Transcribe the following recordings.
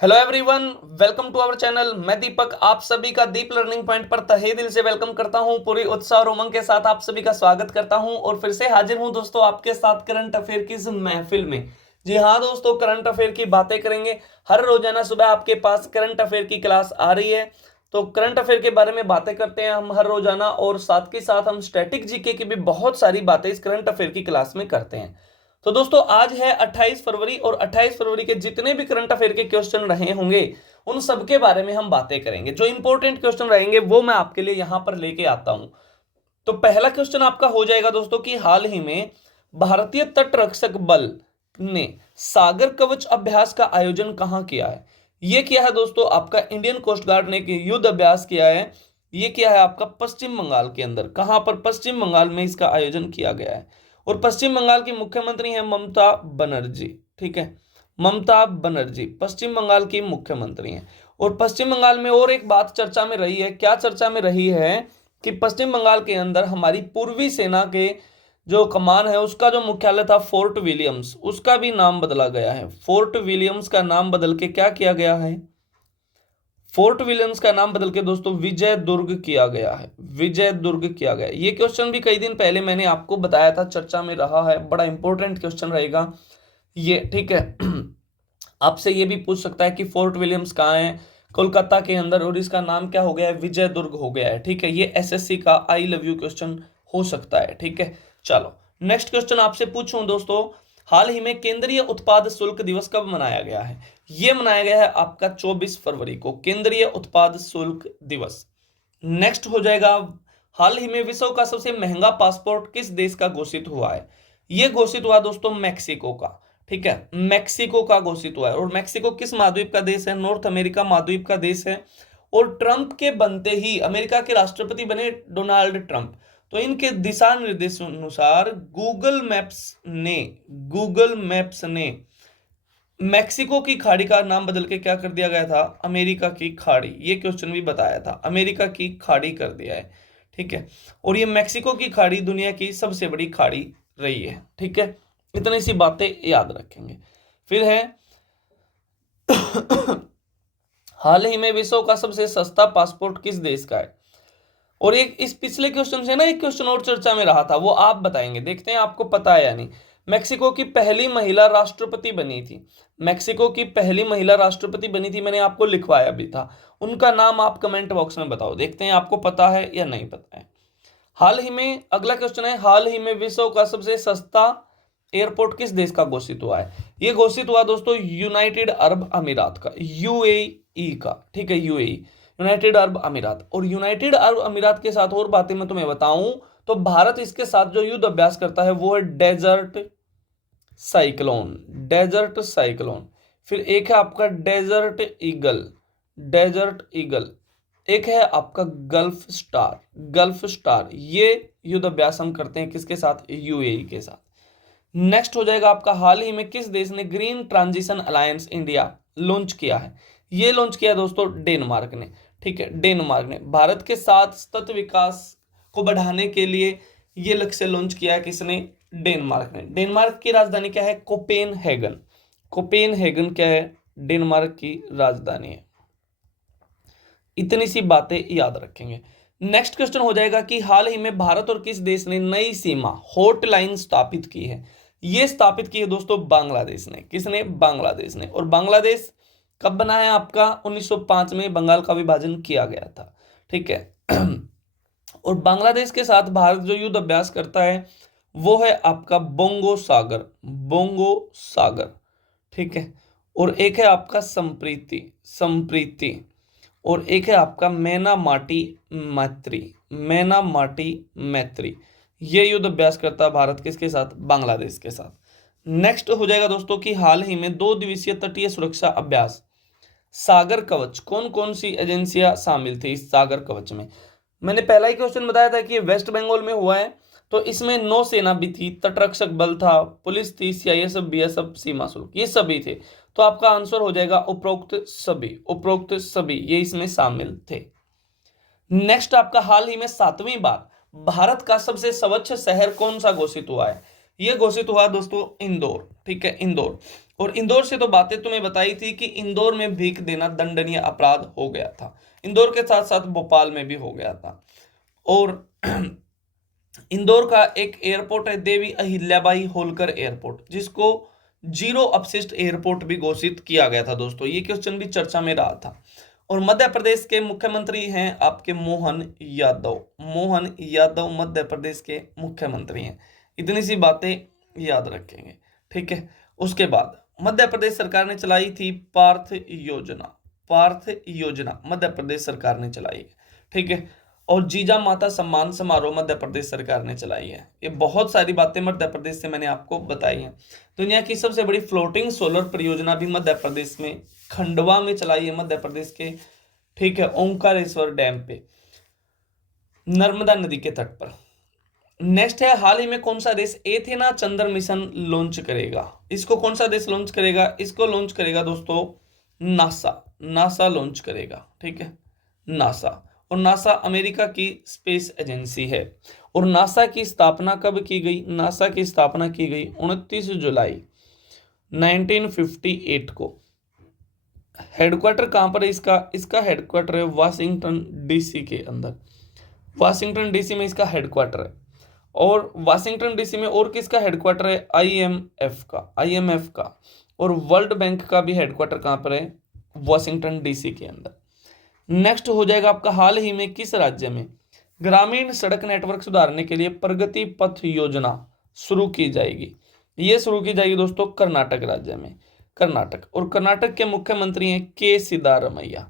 Hello everyone, welcome to our channel. मैं दीपक आप सभी का दीप लर्निंग पॉइंट पर तहे दिल से वेलकम करता हूं। पूरी उत्साह और उमंग के साथ आप सभी का स्वागत करता हूं और फिर से हाजिर हूं दोस्तों आपके साथ करंट अफेयर की इस महफिल में। जी हाँ दोस्तों, करंट अफेयर की बातें करेंगे। हर रोजाना सुबह आपके पास करंट अफेयर की क्लास आ रही है, तो करंट अफेयर के बारे में बातें करते हैं हम हर रोजाना, और साथ के साथ हम स्टैटिक जीके की भी बहुत सारी बातें इस करंट अफेयर की क्लास में करते हैं। तो दोस्तों आज है 28 फरवरी और 28 फरवरी के जितने भी करंट अफेयर के क्वेश्चन रहे होंगे उन सब के बारे में हम बातें करेंगे। जो इंपॉर्टेंट क्वेश्चन रहेंगे वो मैं आपके लिए यहां पर लेके आता हूं। तो पहला क्वेश्चन आपका हो जाएगा दोस्तों कि हाल ही में भारतीय तटरक्षक बल ने सागर कवच अभ्यास का आयोजन कहां किया है। यह किया है दोस्तों आपका इंडियन कोस्ट गार्ड ने एक युद्ध अभ्यास किया है। ये किया है आपका पश्चिम बंगाल के अंदर। कहां पर? पश्चिम बंगाल में इसका आयोजन किया गया है। और पश्चिम बंगाल की मुख्यमंत्री है ममता बनर्जी। ठीक है, ममता बनर्जी पश्चिम बंगाल की मुख्यमंत्री हैं। और पश्चिम बंगाल में और एक बात चर्चा में रही है। क्या चर्चा में रही है? कि पश्चिम बंगाल के अंदर हमारी पूर्वी सेना के जो कमान है उसका जो मुख्यालय था फोर्ट विलियम्स, उसका भी नाम बदला गया है। फोर्ट विलियम्स का नाम बदल के क्या किया गया है? फोर्ट विलियम्स का नाम बदल के दोस्तों विजय दुर्ग किया गया है। विजय दुर्ग किया गया है। ये क्वेश्चन भी कई दिन पहले मैंने आपको बताया था, चर्चा में रहा है। बड़ा इंपॉर्टेंट क्वेश्चन रहेगा ये। ठीक है आपसे ये भी पूछ सकता है कि फोर्ट विलियम्स कहाँ है? कोलकाता के अंदर, और इसका नाम क्या हो गया है? विजय दुर्ग हो गया है। ठीक है, ये एसएससी का आई लव यू क्वेश्चन हो सकता है। ठीक है, चलो नेक्स्ट क्वेश्चन आपसे पूछूं दोस्तों। हाल ही में केंद्रीय उत्पाद शुल्क दिवस कब मनाया गया है? यह मनाया गया है आपका 24 फरवरी को, केंद्रीय उत्पाद शुल्क दिवस। नेक्स्ट हो जाएगा, हाल ही में विश्व का सबसे महंगा पासपोर्ट किस देश का घोषित हुआ है? यह घोषित हुआ दोस्तों मैक्सिको का। ठीक है, मैक्सिको का घोषित हुआ है। और मैक्सिको किस महाद्वीप का देश है? नॉर्थ अमेरिका महाद्वीप का देश है। और ट्रंप के बनते ही अमेरिका के राष्ट्रपति बने डोनाल्ड ट्रंप। तो इनके दिशा निर्देशों अनुसार गूगल मैप्स ने मैक्सिको की खाड़ी का नाम बदल के क्या कर दिया गया था? अमेरिका की खाड़ी। ये क्वेश्चन भी बताया था, अमेरिका की खाड़ी कर दिया है। ठीक है, और ये मैक्सिको की खाड़ी दुनिया की सबसे बड़ी खाड़ी रही है। ठीक है, इतनी सी बातें याद रखेंगे। फिर है हाल ही में विश्व का सबसे सस्ता पासपोर्ट किस देश का है? और एक इस पिछले क्वेश्चन से ना एक क्वेश्चन और चर्चा में रहा था, वो आप बताएंगे, देखते हैं आपको पता है या नहीं। मैक्सिको की पहली महिला राष्ट्रपति बनी थी। मैक्सिको की पहली महिला राष्ट्रपति बनी थी, मैंने आपको लिखवाया भी था। उनका नाम आप कमेंट बॉक्स में बताओ, देखते हैं आपको पता है या नहीं पता है। हाल ही में अगला क्वेश्चन है, हाल ही में विश्व का सबसे सस्ता एयरपोर्ट किस देश का घोषित हुआ है? ये घोषित हुआ दोस्तों यूनाइटेड अरब अमीरात का, यूएई का। ठीक है, यूएई, यूनाइटेड अरब अमीरात। और यूनाइटेड अरब अमीरात के साथ और बातें मैं तुम्हें बताऊं तो भारत इसके साथ जो युद्ध अभ्यास करता है वो है डेजर्ट साइक्लोन। Desert cyclone. फिर एक है आपका डेजर्ट ईगल, डेजर्ट ईगल। एक है आपका गल्फ स्टार, गल्फ स्टार। ये युद्ध अभ्यास हम करते हैं किसके साथ? यूएई के साथ। नेक्स्ट हो जाएगा आपका, हाल ही में किस देश ने green transition alliance India launch किया है? ये लॉन्च किया दोस्तों डेनमार्क ने। ठीक है, डेनमार्क ने भारत के साथ सतत विकास को बढ़ाने के लिए ये लक्ष्य लॉन्च किया है। किसने? डेनमार्क ने। डेनमार्क की राजधानी क्या है? कोपेनहेगन। कोपेनहेगन क्या है? डेनमार्क की राजधानी है। इतनी सी बातें याद रखेंगे। नेक्स्ट क्वेश्चन हो जाएगा कि हाल ही में भारत और किस देश ने नई सीमा हॉटलाइन स्थापित की है? ये स्थापित की है दोस्तों बांग्लादेश ने। किसने? बांग्लादेश ने। और बांग्लादेश कब बना है आपका? 1905 में बंगाल का विभाजन किया गया था। ठीक है और बांग्लादेश के साथ भारत जो युद्ध अभ्यास करता है वो है आपका बोंगो सागर, बोंगो सागर। ठीक है, और एक है आपका संप्रीति, संप्रीति। और एक है आपका मैना माटी मैत्री, मैना माटी मैत्री। ये युद्ध अभ्यास करता है भारत किसके साथ? बांग्लादेश के साथ। नेक्स्ट हो जाएगा दोस्तों कि हाल ही में 2 दिवसीय तटीय सुरक्षा अभ्यास सागर कवच, कौन कौन सी एजेंसियां शामिल थी इस सागर कवच में? मैंने पहला ही क्वेश्चन बताया था कि ये वेस्ट बंगाल में हुआ है। तो इसमें नौसेना भी थी, तटरक्षक बल था, पुलिस थी, सीआईएसएफ, बीएसएफ, सीमा शुल्क, ये सभी थे। तो आपका आंसर हो जाएगा उपरोक्त सभी, उपरोक्त सभी ये इसमें शामिल थे। नेक्स्ट आपका, हाल ही में 7वीं बार भारत का सबसे स्वच्छ शहर कौन सा घोषित हुआ है? यह घोषित हुआ दोस्तों इंदौर। ठीक है, इंदौर। और इंदौर से तो बातें तुम्हें बताई थी कि इंदौर में भीख देना दंडनीय अपराध हो गया था। इंदौर के साथ साथ भोपाल में भी हो गया था। और इंदौर का एक एयरपोर्ट है देवी अहिल्याबाई होलकर एयरपोर्ट, जिसको जीरो अपशिष्ट एयरपोर्ट भी घोषित किया गया था दोस्तों। ये क्वेश्चन भी चर्चा में रहा था। और मध्य प्रदेश के मुख्यमंत्री हैं आपके मोहन यादव। मोहन यादव मध्य प्रदेश के मुख्यमंत्री हैं। इतनी सी बातें याद रखेंगे, ठीक है। उसके बाद मध्य प्रदेश सरकार ने चलाई थी पार्थ योजना। पार्थ योजना मध्य प्रदेश सरकार ने चलाई है, ठीक है। और जीजा माता सम्मान समारोह मध्य प्रदेश सरकार ने चलाई है। ये बहुत सारी बातें मध्य प्रदेश से मैंने आपको बताई हैं। दुनिया की सबसे बड़ी फ्लोटिंग सोलर परियोजना भी मध्य प्रदेश में खंडवा में चलाई है, मध्य प्रदेश के, ठीक है, ओंकारेश्वर डैम पे, नर्मदा नदी के तट पर। नेक्स्ट है, हाल ही में कौन सा देश एथेना चंद्र मिशन लॉन्च करेगा? इसको कौन सा देश लॉन्च करेगा? इसको लॉन्च करेगा दोस्तों नासा। नासा लॉन्च करेगा, ठीक है, नासा। और नासा अमेरिका की स्पेस एजेंसी है। और नासा की स्थापना कब की गई? नासा की स्थापना की गई 29 जुलाई 1958 को। हेडक्वार्टर कहां पर है इसका? इसका हेडक्वार्टर है वाशिंगटन डीसी के अंदर। वाशिंगटन डीसी में इसका हेडक्वार्टर है। और वाशिंगटन डीसी में और किसका हेडक्वार्टर है? आईएमएफ का। आईएमएफ का। और वर्ल्ड बैंक का भी हेडक्वार्टर कहां पर है? वाशिंगटन डीसी के अंदर। नेक्स्ट हो जाएगा आपका, हाल ही में किस राज्य में ग्रामीण सड़क नेटवर्क सुधारने के लिए प्रगति पथ योजना शुरू की जाएगी? ये शुरू की जाएगी दोस्तों कर्नाटक राज्य में। कर्नाटक। और कर्नाटक के मुख्यमंत्री हैं के सिद्धारमैया।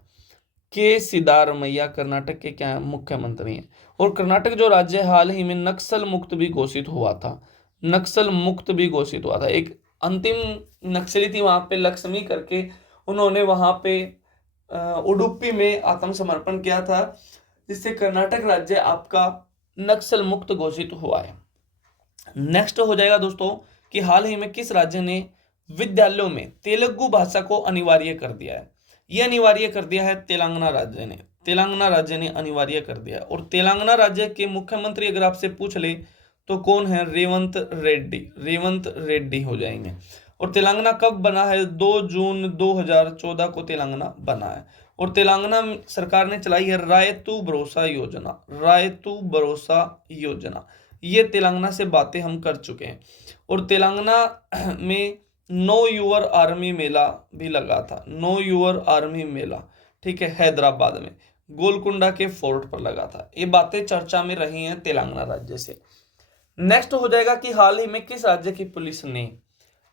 के सिद्धारमैया कर्नाटक के क्या मुख्यमंत्री हैं। और कर्नाटक जो राज्य हाल ही में नक्सल मुक्त भी घोषित हुआ था। नक्सल मुक्त भी घोषित हुआ था। एक अंतिम नक्सली थी वहां पे लक्ष्मी करके, उन्होंने वहां पे उडुपी में आत्मसमर्पण किया था, जिससे कर्नाटक राज्य आपका नक्सल मुक्त घोषित हुआ है। नेक्स्ट हो जाएगा दोस्तों कि हाल ही में किस राज्य ने विद्यालयों में तेलुगु भाषा को अनिवार्य कर दिया है? यह अनिवार्य कर दिया है तेलंगाना राज्य ने। तेलंगाना राज्य ने अनिवार्य कर दिया है। और तेलंगाना राज्य के मुख्यमंत्री अगर आपसे पूछ ले तो कौन है? रेवंत रेड्डी। रेवंत रेड्डी हो जाएंगे। और तेलंगाना कब बना है? 2 जून 2014 को तेलंगाना बना है। और तेलंगाना सरकार ने चलाई है रायतू भरोसा योजना। रायतू भरोसा योजना। ये तेलंगाना से बातें हम कर चुके हैं। और तेलंगाना में नो यूर आर्मी मेला भी लगा था। नो यूर आर्मी मेला, ठीक है, हैदराबाद में गोलकुंडा के फोर्ट पर लगा था। ये बातें चर्चा में रही हैं तेलंगाना राज्य से। नेक्स्ट हो जाएगा कि हाल ही में किस राज्य की पुलिस ने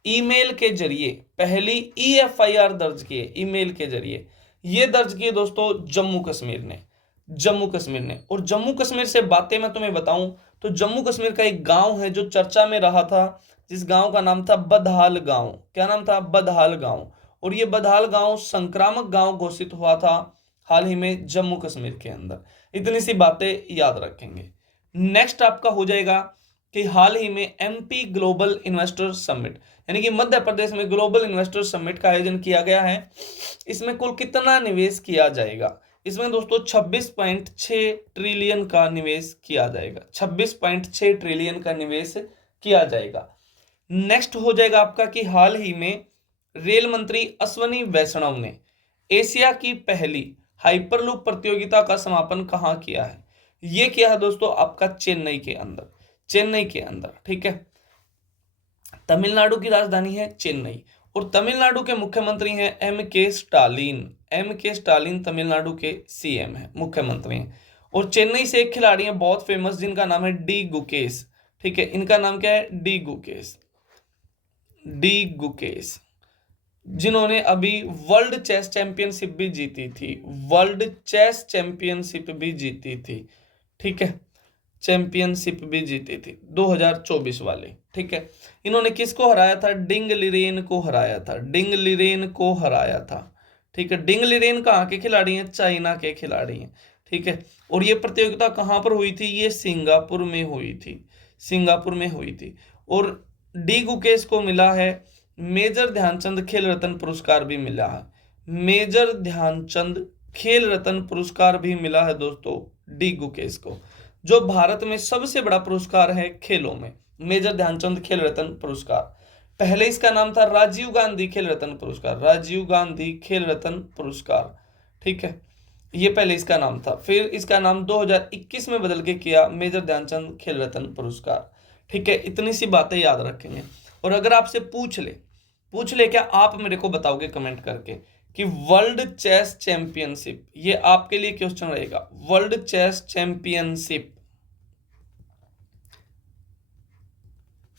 ईमेल के जरिए पहली ईएफआईआर दर्ज की है? ईमेल के जरिए ये दर्ज की है दोस्तों जम्मू कश्मीर ने। जम्मू कश्मीर ने। और जम्मू कश्मीर से बातें मैं तुम्हें बताऊं तो जम्मू कश्मीर का एक गांव है जो चर्चा में रहा था, जिस गांव का नाम था बदहाल गांव। क्या नाम था? बदहाल गांव। और ये बदहाल गांव संक्रामक गांव घोषित हुआ था हाल ही में जम्मू कश्मीर के अंदर। इतनी सी बातें याद रखेंगे। नेक्स्ट आपका हो जाएगा कि हाल ही में एमपी ग्लोबल इन्वेस्टर समिट, यानी कि मध्य प्रदेश में ग्लोबल इन्वेस्टर समिट का आयोजन किया गया है। इसमें कुल कितना निवेश किया जाएगा? इसमें दोस्तों 26.6 ट्रिलियन का निवेश किया जाएगा। 26.6 ट्रिलियन का निवेश किया जाएगा। नेक्स्ट हो जाएगा आपका कि हाल ही में रेल मंत्री अश्वनी वैष्णव ने एशिया की पहली हाइपरलूप प्रतियोगिता का समापन कहां किया है? यह किया है दोस्तों आपका चेन्नई के अंदर। चेन्नई के अंदर, ठीक है। तमिलनाडु की राजधानी है चेन्नई। और तमिलनाडु के मुख्यमंत्री हैं एम के स्टालिन। एम के स्टालिन तमिलनाडु के सीएम हैं, मुख्यमंत्री हैं। और चेन्नई से एक खिलाड़ी हैं बहुत फेमस, जिनका नाम है डी गुकेश, ठीक है। इनका नाम क्या है? डी गुकेश। डी गुकेश, जिन्होंने अभी वर्ल्ड चेस चैंपियनशिप भी जीती थी। वर्ल्ड चेस चैंपियनशिप भी जीती थी, ठीक है। चैंपियनशिप भी जीती थी 2024 वाले, ठीक है। इन्होंने किसको हराया था? डिंग लिरेन को हराया था। डिंग लिरेन को हराया था, ठीक है। डिंग लिरेन कहाँ के खिलाड़ी हैं? चाइना के खिलाड़ी हैं, ठीक है। और ये प्रतियोगिता कहाँ पर हुई थी? ये सिंगापुर में हुई थी। सिंगापुर में हुई थी। और डी गुकेश को मिला है मेजर ध्यानचंद खेल रत्न पुरस्कार भी मिला है। मेजर ध्यानचंद खेल रत्न पुरस्कार भी मिला है दोस्तों डी गुकेश को, जो भारत में सबसे बड़ा पुरस्कार है खेलों में, मेजर ध्यानचंद खेल रत्न पुरस्कार, पहले इसका नाम था राजीव गांधी खेल रत्न पुरस्कार, राजीव गांधी खेल रत्न पुरस्कार, ठीक है, ये पहले इसका नाम था। फिर इसका नाम 2021 में बदल के किया मेजर ध्यानचंद खेल रत्न पुरस्कार, ठीक है। इतनी सी बातें याद रखेंगे। और अगर आपसे पूछ ले क्या आप मेरे को बताओगे कमेंट करके कि वर्ल्ड चेस चैंपियनशिप, ये आपके लिए क्वेश्चन रहेगा, वर्ल्ड चेस चैंपियनशिप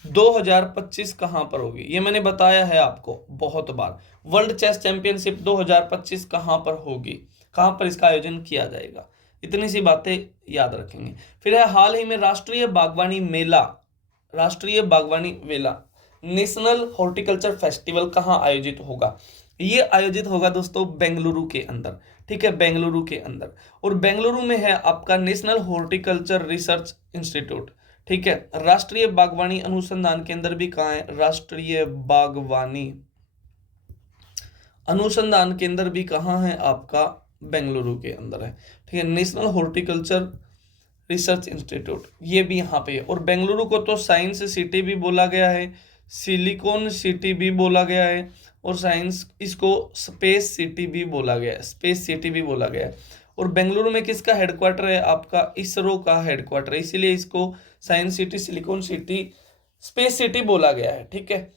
2025 कहां पर होगी? ये मैंने बताया है आपको बहुत बार, वर्ल्ड चेस चैंपियनशिप 2025 कहां पर होगी, कहां पर इसका आयोजन किया जाएगा, इतनी सी बातें याद रखेंगे। फिर है हाल ही में राष्ट्रीय बागवानी मेला, राष्ट्रीय बागवानी मेला, नेशनल हॉर्टिकल्चर फेस्टिवल कहां आयोजित होगा? ये आयोजित होगा दोस्तों बेंगलुरु के अंदर, ठीक है, बेंगलुरु के अंदर। और बेंगलुरु में है आपका नेशनल हॉर्टिकल्चर रिसर्च इंस्टीट्यूट, ठीक है। राष्ट्रीय बागवानी अनुसंधान केंद्र भी कहाँ है? राष्ट्रीय बागवानी अनुसंधान केंद्र भी कहाँ है? आपका बेंगलुरु के अंदर है, ठीक है। नेशनल हॉर्टिकल्चर रिसर्च इंस्टीट्यूट ये भी यहाँ पे है। और बेंगलुरु को तो साइंस सिटी भी बोला गया है, सिलिकॉन सिटी भी बोला गया है, और साइंस इसको स्पेस सिटी भी बोला गया है, स्पेस सिटी भी बोला गया है। और बेंगलुरु में किसका हेडक्वार्टर है? आपका इसरो का हेडक्वार्टर है, इसीलिए इसको science city, silicon city, space city बोला गया है, ठीक है,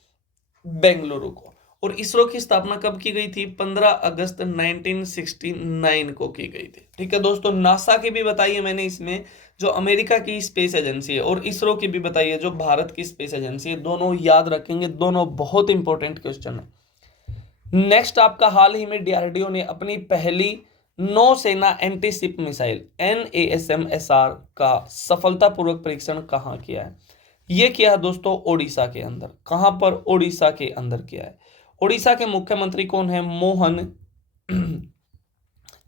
बेंगलुरु को। और इसरो की स्थापना कब की गई थी? 15 अगस्त 1969 को की गई थी, ठीक है दोस्तों। नासा की भी बताई है मैंने इसमें, जो अमेरिका की स्पेस एजेंसी है, और इसरो की भी बताई है जो भारत की स्पेस एजेंसी है, दोनों याद रखेंगे, दोनों बहुत इंपॉर्टेंट क्वेश्चन है। नेक्स्ट आपका हाल ही में डीआरडीओ ने अपनी पहली नौसेना एंटीशिप मिसाइल NASMSR का सफलतापूर्वक परीक्षण कहाँ किया है? ये किया है दोस्तों ओडिशा के अंदर। कहां पर? ओडिशा के अंदर किया है। ओडिशा के मुख्यमंत्री कौन है? मोहन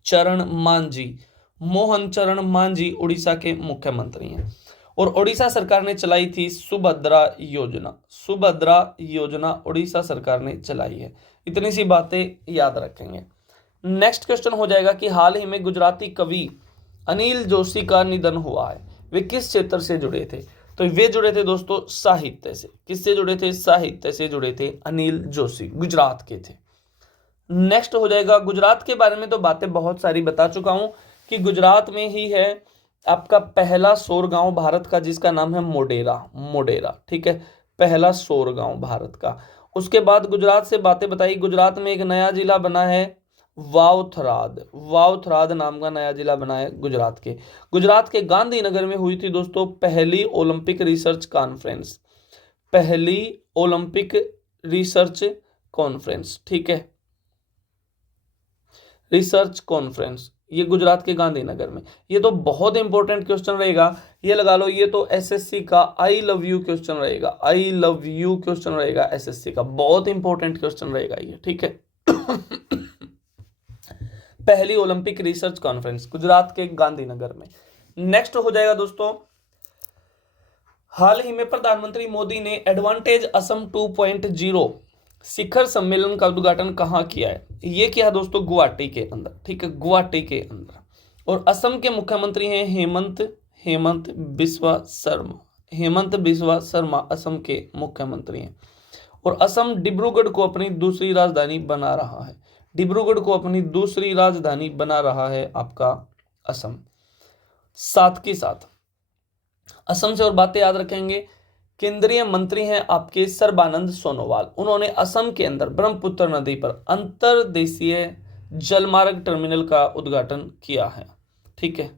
चरण मांझी, मोहन चरण मांझी ओडिशा के मुख्यमंत्री हैं। और ओडिशा सरकार ने चलाई थी सुभद्रा योजना, सुभद्रा योजना ओडिशा सरकार ने चलाई है। इतनी सी बातें याद रखेंगे। नेक्स्ट क्वेश्चन हो जाएगा कि हाल ही में गुजराती कवि अनिल जोशी का निधन हुआ है, वे किस क्षेत्र से जुड़े थे? तो वे जुड़े थे दोस्तों साहित्य से। किससे जुड़े थे? साहित्य से जुड़े थे अनिल जोशी, गुजरात के थे। नेक्स्ट हो जाएगा, गुजरात के बारे में तो बातें बहुत सारी बता चुका हूं कि गुजरात में ही है आपका पहला सौर गांव भारत का, जिसका नाम है मोढेरा, मोढेरा, ठीक है, पहला सौर गांव भारत का। उसके बाद गुजरात से बातें बताई, गुजरात में एक नया जिला बना है वावथराद, वावथराद नाम का नया जिला बना है गुजरात के। गुजरात के गांधीनगर में हुई थी दोस्तों पहली ओलंपिक रिसर्च कॉन्फ्रेंस, पहली ओलंपिक रिसर्च कॉन्फ्रेंस, ठीक है, रिसर्च कॉन्फ्रेंस, ये गुजरात के गांधीनगर में। ये तो बहुत इंपॉर्टेंट क्वेश्चन रहेगा, ये लगा लो, ये तो एसएससी का आई लव यू क्वेश्चन रहेगा, आई लव यू क्वेश्चन रहेगा एसएससी का, बहुत इंपॉर्टेंट क्वेश्चन रहेगा ये, ठीक है। पहली ओलंपिक रिसर्च कॉन्फ्रेंस गुजरात के गांधीनगर में। नेक्स्ट हो जाएगा दोस्तों, हाल ही में प्रधानमंत्री मोदी ने एडवांटेज असम 2.0 शिखर सम्मेलन का उद्घाटन कहाँ किया है? ये किया दोस्तों गुवाहाटी के अंदर, ठीक है, गुवाहाटी के अंदर। और असम के मुख्यमंत्री हैं हेमंत बिस्वा शर्मा, हेमंत बिस्वा शर्मा असम के मुख्यमंत्री हैं। और असम डिब्रूगढ़ को अपनी दूसरी राजधानी बना रहा है, डिब्रूगढ़ को अपनी दूसरी राजधानी बना रहा है आपका असम। साथ के साथ असम से और बातें याद रखेंगे, केंद्रीय मंत्री हैं आपके सर्बानंद सोनोवाल, उन्होंने असम के अंदर ब्रह्मपुत्र नदी पर अंतर्देशीय जलमार्ग टर्मिनल का उद्घाटन किया है, ठीक है।